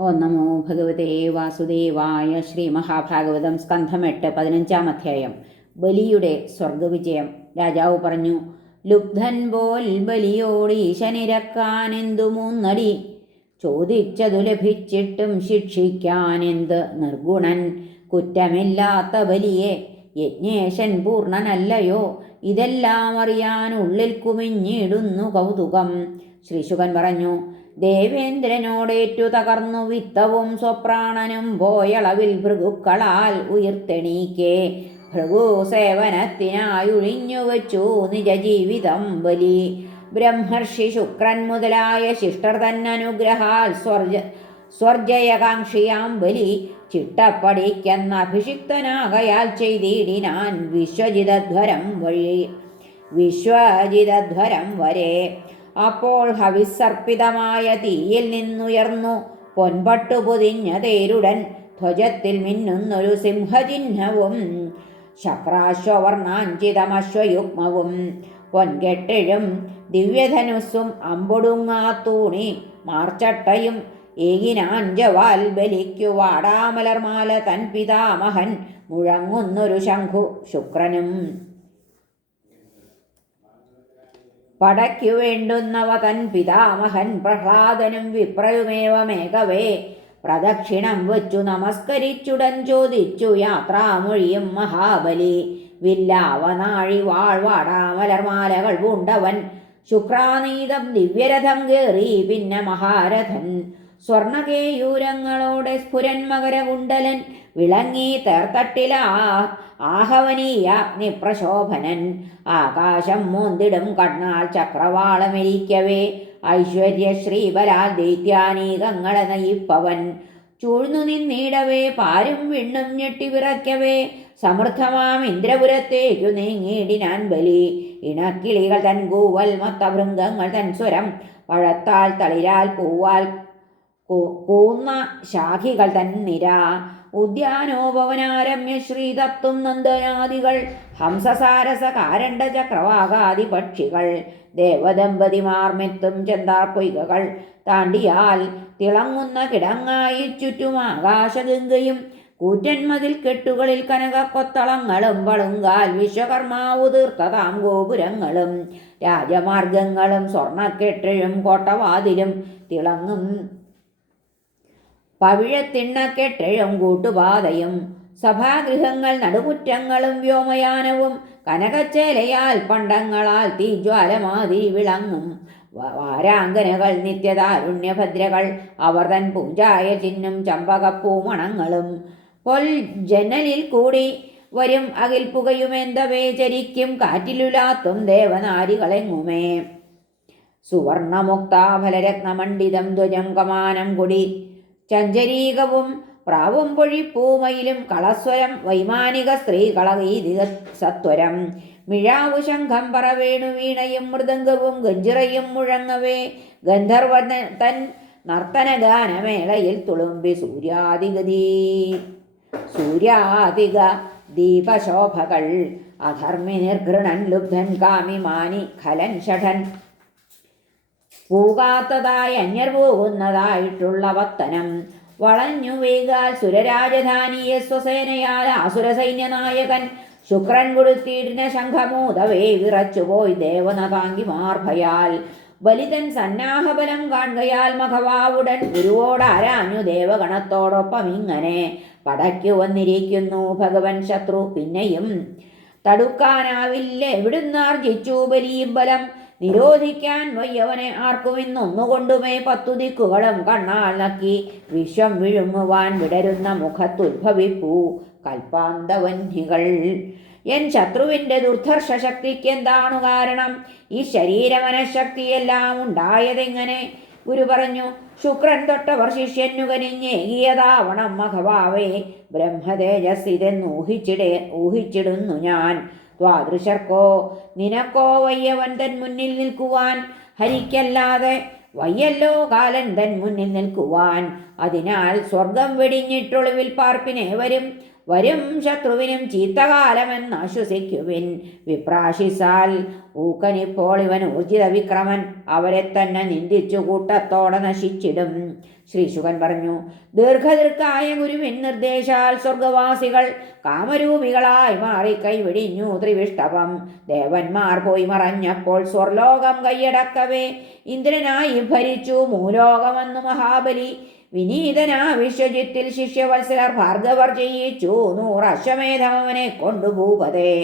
ഓം നമോ ഭഗവതേ വാസുദേവായ ശ്രീ മഹാഭാഗവതം സ്കന്ധം എട്ട് പതിനഞ്ചാം അധ്യായം. ബലിയുടെ സ്വർഗവിജയം. രാജാവ് പറഞ്ഞു ലുബ്ധൻ പോൽ ബലിയോട് ഈശനിരക്കാൻ എന്തു മൂന്നടി? ചോദിച്ചതു ലഭിച്ചിട്ടും ശിക്ഷിക്കാൻ എന്ത് നിർഗുണൻ? കുറ്റമില്ലാത്ത ബലിയെ യജ്ഞേശൻ പൂർണനല്ലയോ ഇതെല്ലാം അറിയാൻ ഉള്ളിൽ കുമിഞ്ഞിടുന്നു കൗതുകം. ശ്രീശുകൻ പറഞ്ഞു ദേവേന്ദ്രനോടേറ്റു തകർന്നു വിത്തവും സ്വപ്രാണനും പോയളവിൽ ഭൃഗുക്കളാൽ ഉയർത്തെണീക്കെ. ഭൃഗു സേവനത്തിനായൊഴിഞ്ഞു വച്ചു നിജജീവിതം ബലി. ബ്രഹ്മർഷി ശുക്രൻ മുതലായ ശിഷ്ടർ തന്നനുഗ്രഹാൽ സ്വർജ സ്വർജയകാംക്ഷിയാം ബലി. ചിട്ടപ്പടിക്കെന്ന അഭിഷിക്തനാകയാൽ ചെയ്തിടിനാൻ വിശ്വജിതധ്വരം വഴി വിശ്വജിതധ്വരം വരെ. അപ്പോൾ ഹവിസർപ്പിതമായ തീയിൽ നിന്നുയർന്നു. പൊൻപട്ടു പൊതിഞ്ഞ തേരുടൻ ധ്വജത്തിൽ മിന്നുന്നൊരു സിംഹചിഹ്നവും ശക്രാശ്വവർണാഞ്ചിതമശ്വയുഗ്മവും. പൊൻകെട്ടിഴും ദിവ്യധനുസ്സും അമ്പൊടുങ്ങാത്തൂണി മാർച്ചട്ടയും ഏകിനാഞ്ചവാൽ ബലിക്കു വാടാമലർമാല തൻ പിതാമഹൻ മുഴങ്ങുന്നൊരു ശംഖു ശുക്രനും. പടയ്ക്കു വേണ്ടുന്നവ തൻ പിതാമഹൻ പ്രഹ്ലാദനും വിപ്രയുമേവമേകവേ. പ്രദക്ഷിണം വച്ചു നമസ്കരിച്ചുടൻ ചോദിച്ചു യാത്രാമൊഴിയും മഹാബലി. വില്ലാവനാഴി വാഴ്വാടാമലർമാലകൾ പൂണ്ടവൻ. ശുക്രാനീതം ദിവ്യരഥം കേറി പിന്നെ മഹാരഥൻ. സ്വർണകേയൂരങ്ങളോടെ സ്ഫുരൻ മകരകുണ്ടലൻ വിളങ്ങി തേർത്തട്ടില. ആഹവനീയാഗ്നിപ്രശോഭനൻ ആകാശം മൂന്തിടും കണ്ണാൽ ചക്രവാളമെരിക്കവേ. ഐശ്വര്യശ്രീബലാൽ ദൈത്യാനീകങ്ങളെ നയിപ്പവൻ. ചൂഴ്ന്നു നിന്നിടവേ പാരും വിണ്ണും ഞെട്ടി വിറയ്ക്കവേ. സമൃദ്ധമാം ഇന്ദ്രപുരത്തേക്കു നീങ്ങിയിടിനാൻ ബലി. ഇണക്കിളികൾ തൻ കൂവൽ മത്തഭൃംഗങ്ങൾ തൻ സ്വരം. പഴത്താൽ തളിരാൽ പൂവാൽ കൂന്ന ശാഖികൾ തൻ നിര. ഉദ്യാനോപവനാരമ്യ ശ്രീതത്വം നന്ദനാദികൾ ഹംസസാരസ കാരണ്ട ചക്രവാകാദി പക്ഷികൾ ദേവദമ്പതിമാർമെത്തും ചെന്താർ പൊയ്കകൾ താണ്ടിയാൽ തിളങ്ങുന്ന കിടങ്ങായി ചുറ്റും ആകാശഗംഗയും കൂറ്റന്മതിൽ കെട്ടുകളിൽ കനക കൊത്തളങ്ങളും വളുങ്കാൽ വിശ്വകർമാവു തീർത്തതാം ഗോപുരങ്ങളും രാജമാർഗങ്ങളും സ്വർണക്കെട്ടിലും കോട്ടവാതിലും തിളങ്ങും പവിഴത്തിണ്ണക്കെട്ടിഴും കൂട്ടുപാതയും സഭാഗൃഹങ്ങൾ നടുമുറ്റങ്ങളും വ്യോമയാനവും കനകച്ചേലയാൽ പണ്ടങ്ങളാൽ തീജ്വാലമാതിരി വിളങ്ങും. വാരാങ്കനകൾ നിത്യതാരുണ്യഭദ്രകൾ അവർ തൻ പൂജായ ചിഹ്നം ചമ്പകപ്പൂമണങ്ങളും പൊൽ ജനലിൽ കൂടി വരും അകിൽ പുകയുമെന്തവേ ചരിക്കും കാറ്റിലുലാത്തും ദേവനാരികളെങ്ങുമേ? സുവർണമുക്താഫലരത്നമണ്ഡിതം ധ്വജം കമാനം കൊടി ചഞ്ചരീകവും പ്രാവും പൊഴിപ്പൂമയിലും കളസ്വരം വൈമാനിക സ്ത്രീകളീതി സത്വരം. മിഴാവു ശംഖം പറവേണു വീണയും മൃദംഗവും ഗഞ്ചിറയും മുഴങ്ങവേ. ഗന്ധർവ തൻ നർത്തനഗാനമേളയിൽ തുളുമ്പി സൂര്യാതിഗതി സൂര്യാതിക ദീപശോഭകൾ അധർമ്മി നിർഘൃണൻ ലുബ്ധൻ കാമിമാനി ഖലൻ ഷഠൻ പൂകാത്തതായി അന്യർ പോകുന്നതായിട്ടുള്ള വത്തനം. വളഞ്ഞു വേഗാൽ സുരരാജധാനിയെ സ്വസേനയാൽ അസുര സൈന്യനായകൻ ശുക്രൻ കൊടുത്തിടിന ശംഖമൂതവേ വിറച്ചുപോയി ദേവനതാങ്കിമാർ ഭയാൽ ബലിതൻ സന്നാഹബലം കാണുകയാൽ മഖവാവുടൻ ഗുരുവോടാരാഞ്ഞു ദേവഗണത്തോടൊപ്പം ഇങ്ങനെ പടയ്ക്കു വന്നിരിക്കുന്നു ഭഗവൻ ശത്രു. പിന്നെയും തടുക്കാനാവില്ല എവിടുന്നാർജിച്ചു ബലിയും ബലം? നിരോധിക്കാൻ വയ്യവനെ ആർക്കും ഇന്നൊന്നുകൊണ്ടുമേ പത്തു ദിക്കുകളും കണ്ണാൽ നക്കി വിഷം വിഴുങ്ങുവാൻ വിടരുന്ന മുഖത്തുദ്ഭവിപ്പൂ കൽപ്പാന്തവന്ഹികൾ എൻ ശത്രുവിന്റെ ദുർധർഷ ശക്തിക്ക് എന്താണു കാരണം? ഈ ശരീരമനശക്തിയെല്ലാം ഉണ്ടായതെങ്ങനെ? ഗുരു പറഞ്ഞു ശുക്രൻ തൊട്ടവർ ശിഷ്യനു കനിഞ്ഞേകിയതാവണം മഹവാവേ ബ്രഹ്മതേജസ് ഇതെന്ന് ഊഹിച്ചിടേ ഊഹിച്ചിടുന്നു ഞാൻ. ദ്വാദൃശർക്കോ നിനക്കോ വയ്യവൻ തൻ മുന്നിൽ നിൽക്കുവാൻ. ഹരിക്കല്ലാതെ വയ്യല്ലോ കാലൻ തൻ മുന്നിൽ നിൽക്കുവാൻ. അതിനാൽ സ്വർഗം വെടിഞ്ഞിട്ടൊളിവിൽ പാർപ്പിനെ വരും ശത്രുവിനും ചീത്തകാലമെന്ന് ആശ്വസിക്കുവിൻ. വിപ്രാശിസാൽ ഊക്കനിപ്പോൾ ഇവൻ ഊർജിത വിക്രമൻ അവരെ തന്നെ നിന്ദിച്ചു കൂട്ടത്തോടെ നശിച്ചിടും. ശ്രീശുകൻ പറഞ്ഞു ദീർഘദീർഘായ ഗുരുവിൻ നിർദ്ദേശാൽ സ്വർഗവാസികൾ കാമരൂപികളായി മാറി കൈവിടിഞ്ഞു ത്രിവിഷ്ടവം ദേവന്മാർ പോയി മറഞ്ഞപ്പോൾ സ്വർലോകം കൈയടക്കവേ. ഇന്ദ്രനായി ഭരിച്ചു മൂലോകമെന്നു മഹാബലി. വിനീതനാ വിശ്വജിത്തിൽ ശിഷ്യവത്സലർ ഭാർഗവർ ചെയ്യിച്ചു നൂറ് അശ്വമേധം അവനെ കൊണ്ടു ഭൂപതേ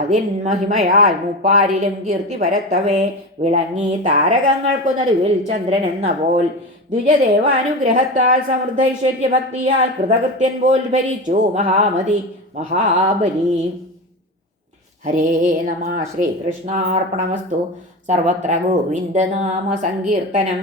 അതിൻ മഹിമയാൽ മുപ്പാരിലും കീർത്തി പരത്തവേ. വിളങ്ങി താരകങ്ങൾക്കു നടുവിൽ ചന്ദ്രൻ എന്ന പോൽ. ദ്വിജദേവാനുഗ്രഹത്താൽ സമൃദ്ധ ഐശ്വര്യഭക്തിയാൽ കൃതകൃത്യൻ പോൽ ഭരിച്ചു മഹാമതി മഹാബലി. ഹരേ നമ ശ്രീകൃഷ്ണാർപ്പണമസ്തു സർവത്ര ഗോവിന്ദനാമ സങ്കീർത്തനം